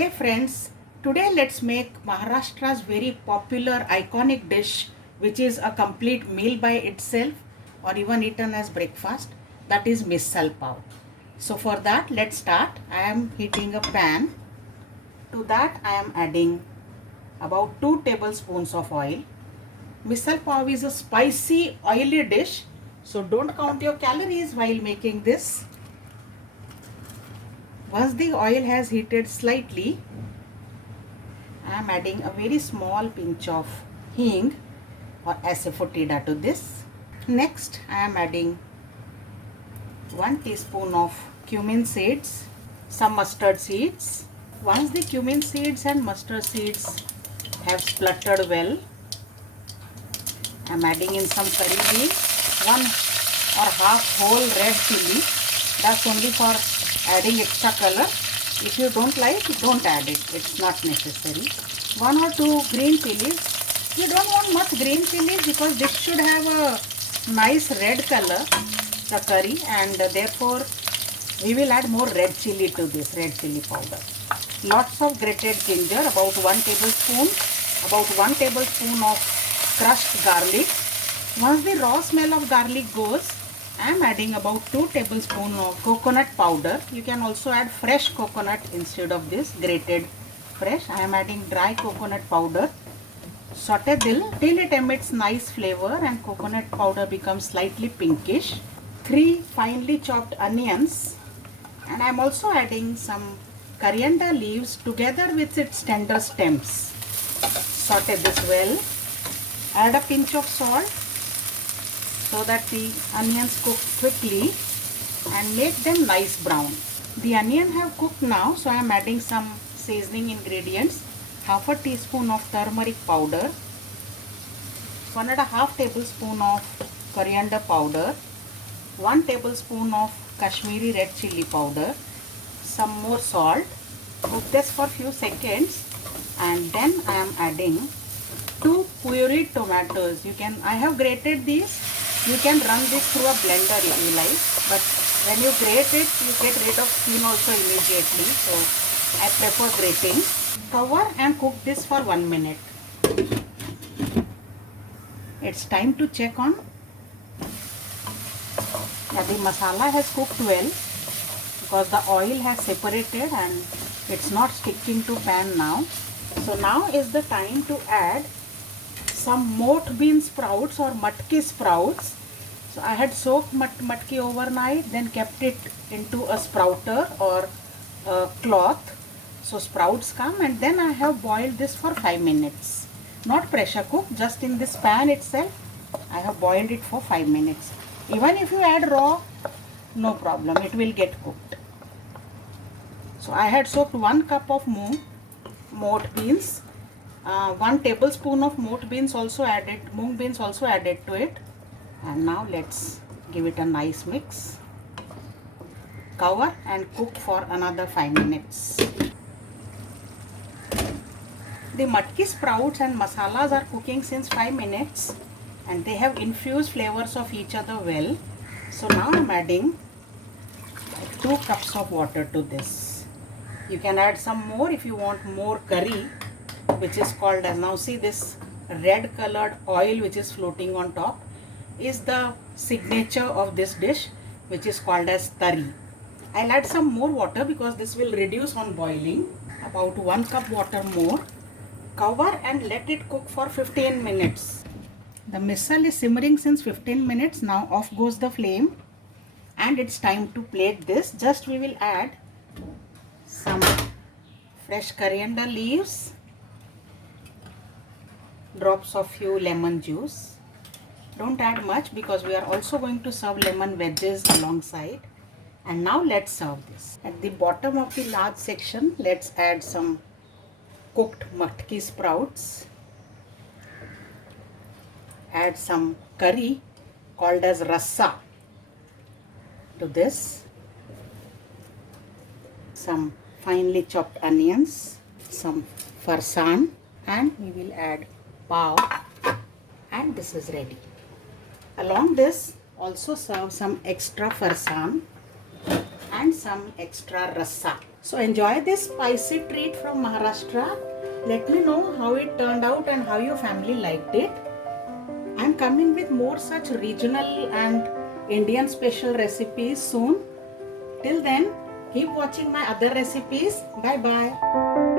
Hey friends, today let's make Maharashtra's very popular iconic dish, which is a complete meal by itself or even eaten as breakfast, that is misal pav. So for that let's start. I am heating a pan. To that I am adding about 2 tablespoons of oil. Misal pav is a spicy oily dish, so don't count your calories while making this. Once the oil has heated slightly, I am adding a very small pinch of hing or asafoetida to this. Next, I am adding 1 teaspoon of cumin seeds, some mustard seeds. Once the cumin seeds and mustard seeds have spluttered well, I am adding in some curry leaves, 1 or half whole red chili. That's only for adding extra color. If you don't like, don't add it. It's not necessary. 1 or 2 green chilies. You don't want much green chilies because this should have a nice red color, the curry, and therefore we will add more red chili to this, red chili powder. Lots of grated ginger, about 1 tablespoon, about 1 tablespoon of crushed garlic. Once the raw smell of garlic goes, I am adding about 2 tablespoons of coconut powder. You can also add fresh coconut instead of this grated fresh. I am adding dry coconut powder. Saute till it emits nice flavor and coconut powder becomes slightly pinkish. 3 finely chopped onions, and I am also adding some coriander leaves together with its tender stems. Saute this well. Add a pinch of salt so that the onions cook quickly and make them nice brown. The onion have cooked now, so I am adding some seasoning ingredients. Half a teaspoon of turmeric powder, 1.5 tablespoon of coriander powder, 1 tablespoon of Kashmiri red chili powder, some more salt. Cook this for few seconds, and then I am adding 2 pureed tomatoes. I have grated these. You can run this through a blender if you like, but when you grate it, you get rid of skin also immediately. So I prefer grating. Cover and cook this for 1 minute. It's time to check on. Now the masala has cooked well because the oil has separated and it's not sticking to pan now. So now is the time to add some mote bean sprouts or matki sprouts. So I had soaked matki overnight, then kept it into a sprouter or a cloth. So sprouts come, and then I have boiled this for 5 minutes. Not pressure cook, just in this pan itself. I have boiled it for 5 minutes. Even if you add raw, no problem, it will get cooked. So I had soaked 1 cup of mote beans. 1 tablespoon of mote beans also added, mung beans also added to it. And now let's give it a nice mix. Cover and cook for another 5 minutes. The matki sprouts and masalas are cooking since 5 minutes and they have infused flavors of each other well. So now I'm adding 2 cups of water to this. You can add some more if you want more curry, which is called as, now see this red colored oil which is floating on top is the signature of this dish, which is called as tari. I'll add some more water because this will reduce on boiling. About 1 cup water more. Cover and let it cook for 15 minutes. The misal is simmering since 15 minutes. Now off goes the flame and it's time to plate this. Just we will add some fresh coriander leaves, drops of few lemon juice. Don't add much because we are also going to serve lemon wedges alongside. And now let's serve this. At the bottom of the large section, let's add some cooked matki sprouts. Add some curry called as rasa to this. Some finely chopped onions, some farsan, and we will add pav, and this is ready. Along this, also serve some extra farsan and some extra rasa. So enjoy this spicy treat from Maharashtra. Let me know how it turned out and how your family liked it. I'm coming with more such regional and Indian special recipes soon. Till then, keep watching my other recipes. Bye bye.